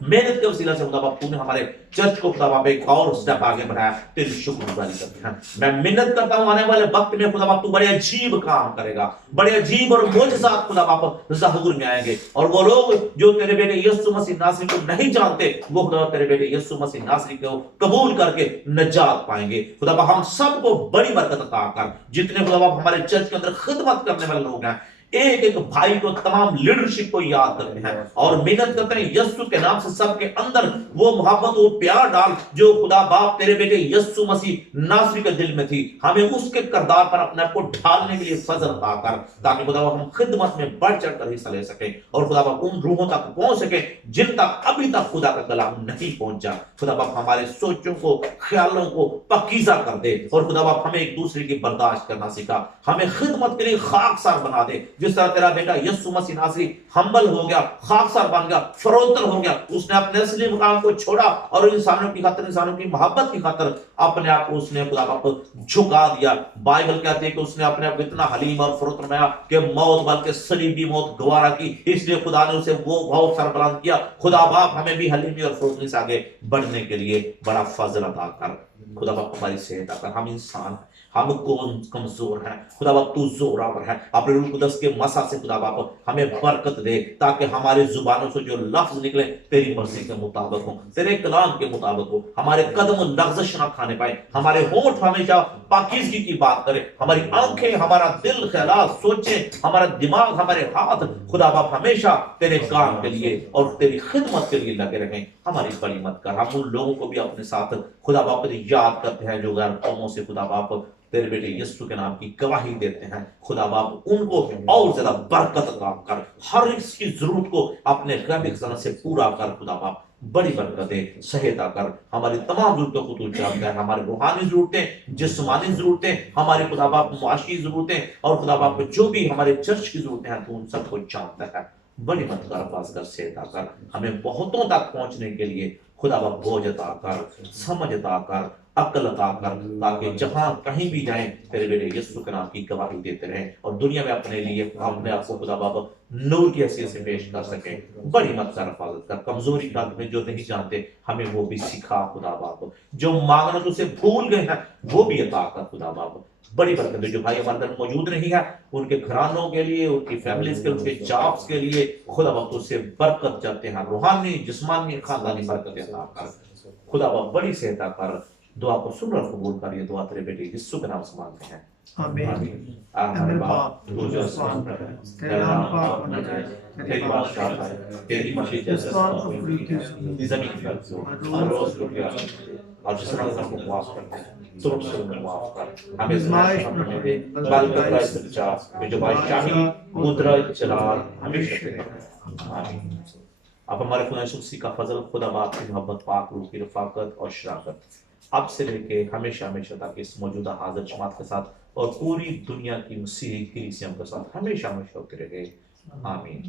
मेहनत के वसीला से खुदा बाप तूने हमारे चर्च को खुदा बाप एक और स्टेप आगे बढ़ाया। तेरी शुक्रगुजारी करते हैं। मैं मिन्नत करता हूं आने वाले वक्त में खुदा बाप तू बड़े अजीब काम करेगा, बड़े अजीब और मोजज़ात खुदा बाप ज़हूर में आएंगे, और वो लोग जो तेरे बेटे यीशु मसीह नासरी को नहीं जानते वो खुदा तेरे बेटे यीशु मसीह नासरी को कबूल करके नजात पाएंगे। खुदा बाप हम सबको बड़ी बरकत अता कर। जितने खुदा बाप हमारे चर्च के अंदर खिदमत करने वाले लोग हैं, एक एक भाई को, तमाम लीडरशिप को याद करते हैं और मेहनत करते हैं यीशु के नाम से सबके अंदर वो मोहब्बत, वो प्यार डाल जो खुदा बाप तेरे बेटे यीशु मसीह नासरी के दिल में थी। हमें उसके किरदार पर अपने आप को ढालने के लिए फजल अता कर, ताकि खुदा बाप हम खिदमत में बढ़ चढ़ कर हिस्सा ले सकें और खुदा बाप उन रूहों तक पहुंच सके जिन तक अभी तक खुदा का कलाम नहीं पहुंचा। खुदा बाप हमारे सोचों को, ख्यालों को पाकीज़ा कर दे और खुदा बाप हमें एक दूसरे की बर्दाश्त करना सिखा। हमें खिदमत के लिए खाकसार बना दे, जिस तरह तेरा बेटा यीशु मसीह नासरी हम्बल हो गया, खाकसार बन गया, फरोतर हो गया, उसने अपने असली मुकाम को छोड़ा और इंसानों की खातिर, इंसानों की मोहब्बत की खातिर अपने आप को उसने खुदा बाप झुका दिया। बाइबल कहती है कि उसने अपने आप को इतना हलीम और फरोतरमया कि मौत बल्कि सलीबी मौत गवारा की, इसलिए खुदा ने उसे वो बहुत सरबलंद किया। खुदा बाप हमें भी हलीमी और फरोतरी से आगे बढ़ने के लिए बड़ा फजल अता कर। खुदा बाप हमारी सेहत अता कर। हम इंसान, हम कमजोर हैं, खुदा बाप तू जोरावर है। अपने रूह कुदस के मसा से खुदा बाप हमें बरकत दे, ताकि हमारे जुबानों से जो लफ्ज निकले तेरी मर्जी के मुताबिक हो, तेरे कलाम के मुताबिक हो। हमारे कदम लग़ज़श ना खाने पाए, हमारे होंठ हमेशा पाकीज़गी की बात करे, हमारी आंखें, हमारा दिल, ख्यालात, सोचें, हमारा दिमाग, हमारे हाथ खुदा बाप हमेशा तेरे काम के लिए और तेरी खिदमत के लिए लगे रहें। हमारी बड़ी मत कर। हम उन लोगों को भी अपने साथ खुदा बाप याद करते हैं जो गैर कौमों से खुदा बाप तेरे बेटे यीशु के नाम की गवाही देते हैं। खुदा बाप उनको और ज्यादा बरकत अता कर, हर इसकी जरूरत को अपने गैबी खजाना से पूरा कर। खुदा बाप बड़ी बरकतें सहायता कर। हमारी तमाम जरूरतों को तू जानता है, हमारी रूहानी जरूरतें, जिस्मानी जरूरतें, हमारी खुदा बाप मुआशी जरूरतें और खुदा बाप जो भी हमारे चर्च की जरूरतें हैं, तू उन सबको जानता है। बड़ी मत कर, पास कर, सहायता कर। हमें बहुतों तक पहुंचने के लिए खुदा बाप बोझ अता कर, समझ अता कर, अक्ल अता कर, ताकि जहां कहीं भी जाएं तेरे बेटे यीशु के नाम की गवाही देते रहें और दुनिया में अपने लिए, अपने आप को खुदा बाप नूर की हैसियत से पेश कर सकें। बड़ी मत कर, हिफाजत कर। कमजोरी का में जो नहीं जानते हमें वो भी सिखा खुदा बाप, जो मांगना तुझसे भूल गए हैं वो भी अता कर खुदा बाप। बड़ी बरकत जो भाई हमारे अंदर मौजूद नहीं है, उनके घरानों के लिए, उनकी फैमिलीज के, उनके जॉब्स के लिए खुदा बाप तुझसे बरकत चाहते हैं, रूहानी, जिस्मानी, खानदानी बरकत अता कर। खुदा बाप बड़ी सहायता कर। दुआ को सुन और कबूल कर। ये दुआ तेरे बेटे यीशु के नाम से मांगते हैं, आमीन। हमारे बाप तू जो आसमान पर है, तेरा नाम पाक होना जाए, तेरी बादशाह आए, तेरी मर्जी जैसे जमीन पर हो, हर रोज को प्यार और जिस तरह हमको माफ करते हैं तुम से हमें माफ कर। हमें आज़माइश में दे, बल्कि बुराई से बचा, जो बादशाही, कुदरत, जलाल हमेशा तेरे हैं। आमीन। अब हमारे खुदा यीशु मसीह का फजल, खुदा बाप की मोहब्बत, पाक रूह की रफाकत और शराफत अब से लेके हमेशा हमेशा तक इस मौजूदा हाजिर जमात के साथ और पूरी दुनिया की मसीही कलीसिया के साथ हमेशा हमेशा होते रहे। आमीन।